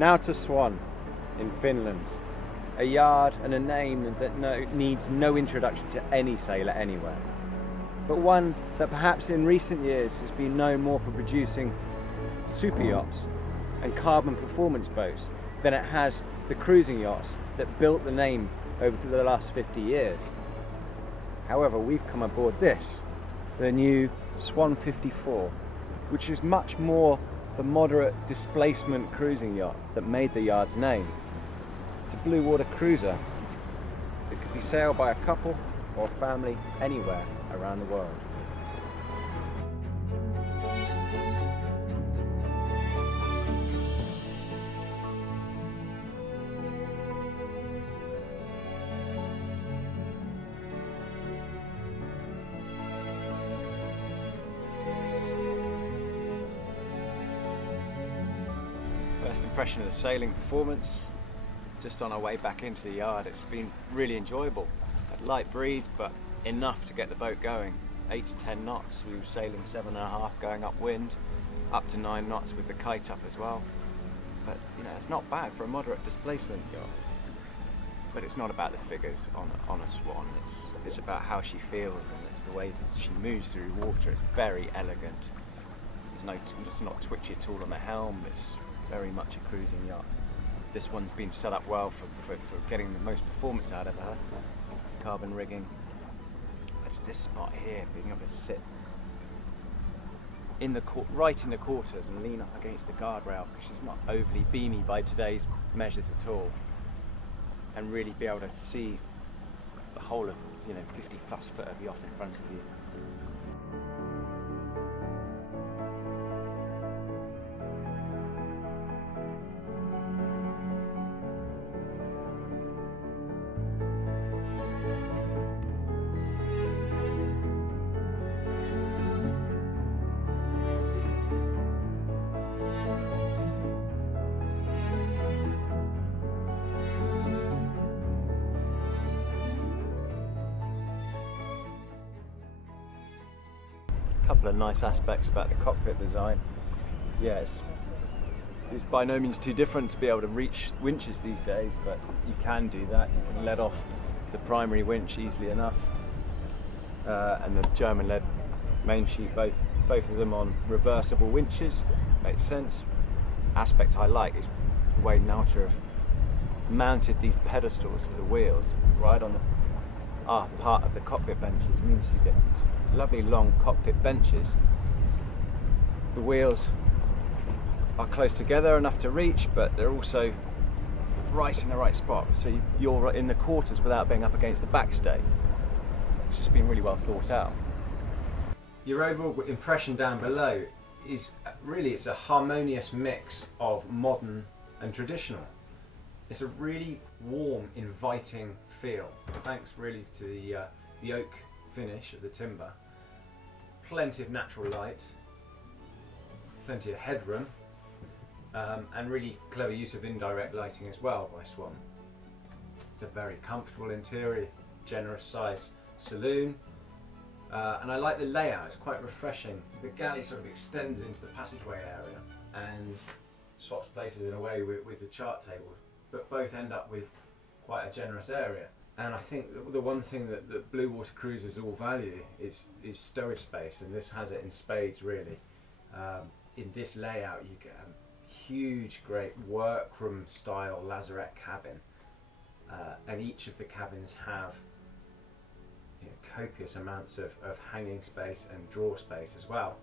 Now to Swan in Finland, a yard and a name that needs no introduction to any sailor anywhere, but one that perhaps in recent years has been known more for producing super yachts and carbon performance boats than it has the cruising yachts that built the name over the last 50 years. However, we've come aboard this, the new Swan 54, which is much more the moderate displacement cruising yacht that made the yard's name. It's a blue water cruiser that could be sailed by a couple or a family anywhere around the world. First impression of the sailing performance, just on our way back into the yard. It's been really enjoyable. A light breeze, but enough to get the boat going. 8 to 10 knots. We were sailing 7.5 going upwind, up to 9 knots with the kite up as well. But you know, it's not bad for a moderate displacement yacht. But it's not about the figures on a Swan. It's about how she feels, and it's the way that she moves through water. It's very elegant. It's not twitchy at all on the helm. It's very much a cruising yacht. This one's been set up well for getting the most performance out of her. Carbon rigging. It's this spot here, being able to sit in right in the quarters and lean up against the guardrail, because she's not overly beamy by today's measures at all, and really be able to see the whole of 50+ foot of yacht in front of you. Couple of nice aspects about the cockpit design. Yeah, it's by no means too different to be able to reach winches these days, but you can do that. You can let off the primary winch easily enough, and the German led main sheet, both of them on reversible winches. Makes sense. Aspect I like is the way Nautor have mounted these pedestals for the wheels right on the aft part of the cockpit benches. It means you get lovely long cockpit benches. The wheels are close together enough to reach, but they're also right in the right spot, so you're in the quarters without being up against the backstay. It's just been really well thought out. Your overall impression down below is really, it's a harmonious mix of modern and traditional. It's a really warm, inviting feel, thanks really to the oak finish of the timber. Plenty of natural light, plenty of headroom, and really clever use of indirect lighting as well by Swan. It's a very comfortable interior, generous size saloon, and I like the layout. It's quite refreshing. The galley sort of extends into the passageway area and swaps places in a way with the chart table, but both end up with quite a generous area. And I think the one thing that blue water cruisers all value is stowage space, and this has it in spades really. In this layout you get a huge, great workroom style lazarette cabin, and each of the cabins have copious amounts of hanging space and drawer space as well.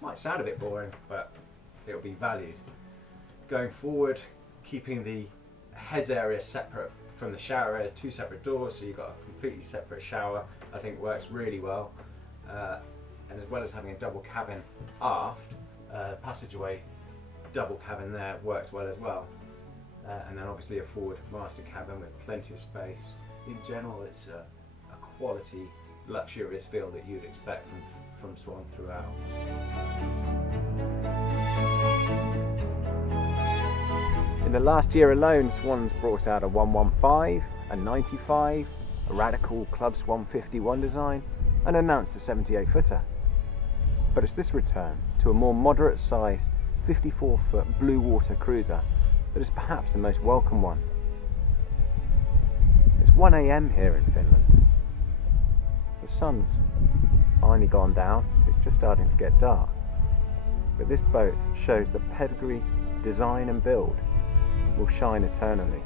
Might sound a bit boring, but it'll be valued. Going forward, keeping the heads area separate from the shower area, 2 separate doors, so you've got a completely separate shower, I think works really well. And as well as having a double cabin aft, passageway double cabin there works well as well. And then obviously a forward master cabin with plenty of space. In general, it's a quality, luxurious feel that you'd expect from Swan throughout. In the last year alone, Swan's brought out a 115, a 95, a radical Club Swan 51 design, and announced a 78 footer. But it's this return to a more moderate sized 54 foot blue water cruiser but it's perhaps the most welcome one. It's 1 AM here in Finland. The sun's finally gone down, it's just starting to get dark. But this boat shows that pedigree, design and build will shine eternally.